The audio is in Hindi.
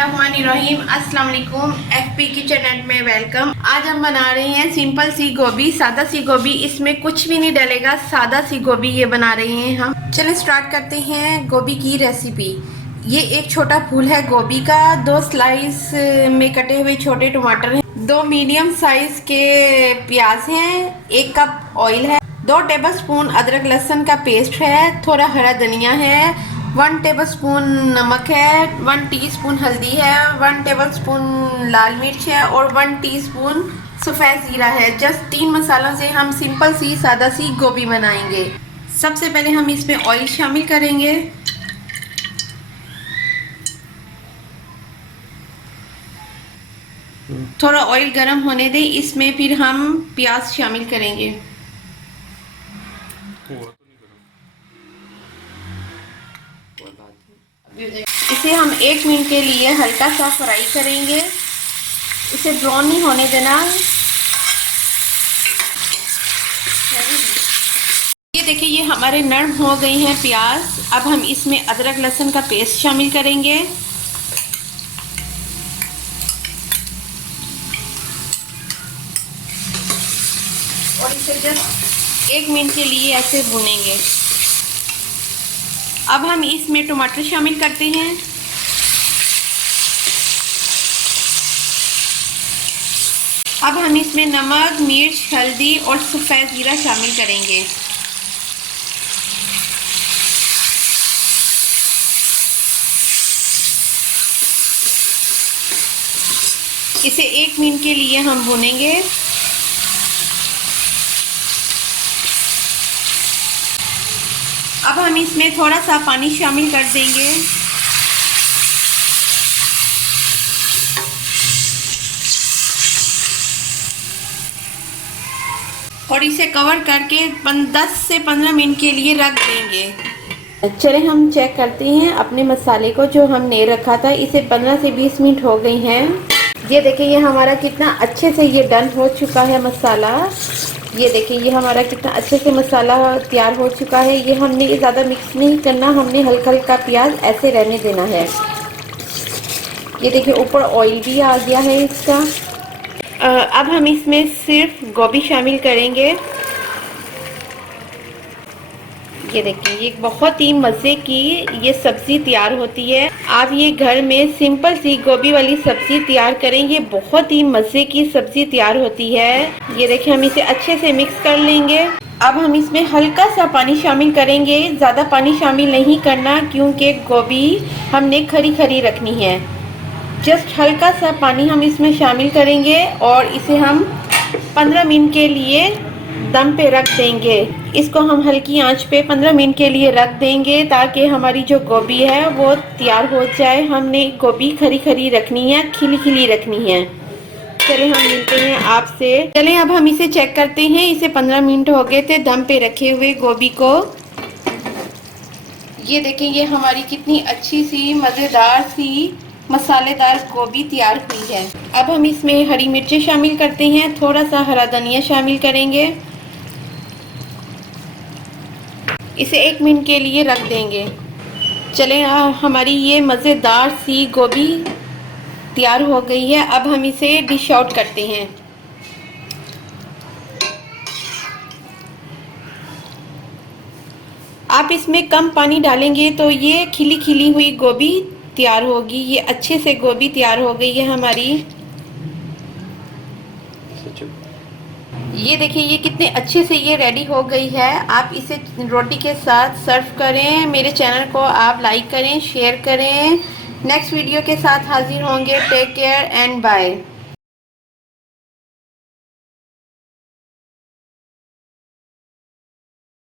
बिस्मिल्लाहिर्रहमानिर्रहीम। अस्सलाम वालेकुम। एफपी किचन एंड में वेलकम। आज हम बना रहे हैं सिंपल सी गोभी, सादा सी गोभी। इसमें कुछ भी नहीं डलेगा, सादा सी गोभी ये बना रहे हैं हम। चलिए स्टार्ट करते हैं गोभी की रेसिपी। ये एक छोटा फूल है गोभी का, 2 स्लाइस में कटे हुए छोटे टमाटर हैं, 2 मीडियम साइज के प्याज हैं, 1 कप ऑयल है, 2 टेबलस्पून अदरक लहसुन का पेस्ट है, थोड़ा हरा धनिया है, 1 टेबलस्पून नमक है, 1 टीस्पून हल्दी है, 1 टेबलस्पून लाल मिर्च है और 1 टीस्पून सफ़ेद ज़ीरा है। जस्ट 3 मसालों से हम सिंपल सी सादा सी गोभी बनाएंगे। सबसे पहले हम इसमें ऑयल शामिल करेंगे। थोड़ा ऑयल गर्म होने दें, इसमें फिर हम प्याज शामिल करेंगे। इसे हम 1 मिनट के लिए हल्का सा फ्राई करेंगे, इसे ब्राउन नहीं होने देना। ये देखिए, ये हमारे नरम हो गई हैं प्याज। अब हम इसमें अदरक लहसुन का पेस्ट शामिल करेंगे और इसे जस्ट 1 मिनट के लिए ऐसे भूनेंगे। अब हम इसमें टमाटर शामिल करते हैं। अब हम इसमें नमक, मिर्च, हल्दी और सफ़ेद ज़ीरा शामिल करेंगे। इसे 1 मिनट के लिए हम भूनेंगे। अब हम इसमें थोड़ा सा पानी शामिल कर देंगे। और इसे कवर करके 10 से 15 मिनट के लिए रख देंगे। चले हम चेक करते हैं अपने मसाले को जो हमने रखा था। इसे 15 से 20 मिनट हो गई हैं। ये देखिए, ये हमारा कितना अच्छे से ये डन हो चुका है मसाला। ये देखिए, ये हमारा कितना अच्छे से मसाला तैयार हो चुका है। ये हमने ज़्यादा मिक्स नहीं करना, हमने हल्का हल्का प्याज ऐसे रहने देना है। ये देखिए, ऊपर ऑयल भी आ गया है इसका। अब हम इसमें सिर्फ गोभी शामिल करेंगे। ये देखिए, ये बहुत ही मज़े की ये सब्ज़ी तैयार होती है। आप ये घर में सिंपल सी गोभी वाली सब्ज़ी तैयार करें, ये बहुत ही मज़े की सब्ज़ी तैयार होती है। ये देखिए, हम इसे अच्छे से मिक्स कर लेंगे। अब हम इसमें हल्का सा पानी शामिल करेंगे, ज़्यादा पानी शामिल नहीं करना क्योंकि गोभी हमने खरी खरी रखनी है। जस्ट हल्का सा पानी हम इसमें शामिल करेंगे और इसे हम 15 मिनट के लिए दम पे रख देंगे। इसको हम हल्की आंच पे 15 मिनट के लिए रख देंगे ताकि हमारी जो गोभी है वो तैयार हो जाए। हमने गोभी खरी खरी रखनी है, खिली खिली रखनी है। चले हम मिलते हैं आपसे। चलें अब हम इसे चेक करते हैं। इसे 15 मिनट हो गए थे दम पे रखे हुए गोभी को। ये देखिए, ये हमारी कितनी अच्छी सी मज़ेदार सी मसालेदार गोभी तैयार हुई है। अब हम इसमें हरी मिर्चें शामिल करते हैं, थोड़ा सा हरा धनिया शामिल करेंगे। इसे 1 मिनट के लिए रख देंगे। चलें, हमारी ये मज़ेदार सी गोभी तैयार हो गई है। अब हम इसे डिश आउट करते हैं। आप इसमें कम पानी डालेंगे तो ये खिली खिली हुई गोभी तैयार होगी। ये अच्छे से गोभी तैयार हो गई है हमारी। ये देखिए, ये कितने अच्छे से ये रेडी हो गई है। आप इसे रोटी के साथ सर्व करें। मेरे चैनल को आप लाइक करें, शेयर करें। नेक्स्ट वीडियो के साथ हाजिर होंगे। Take care and bye.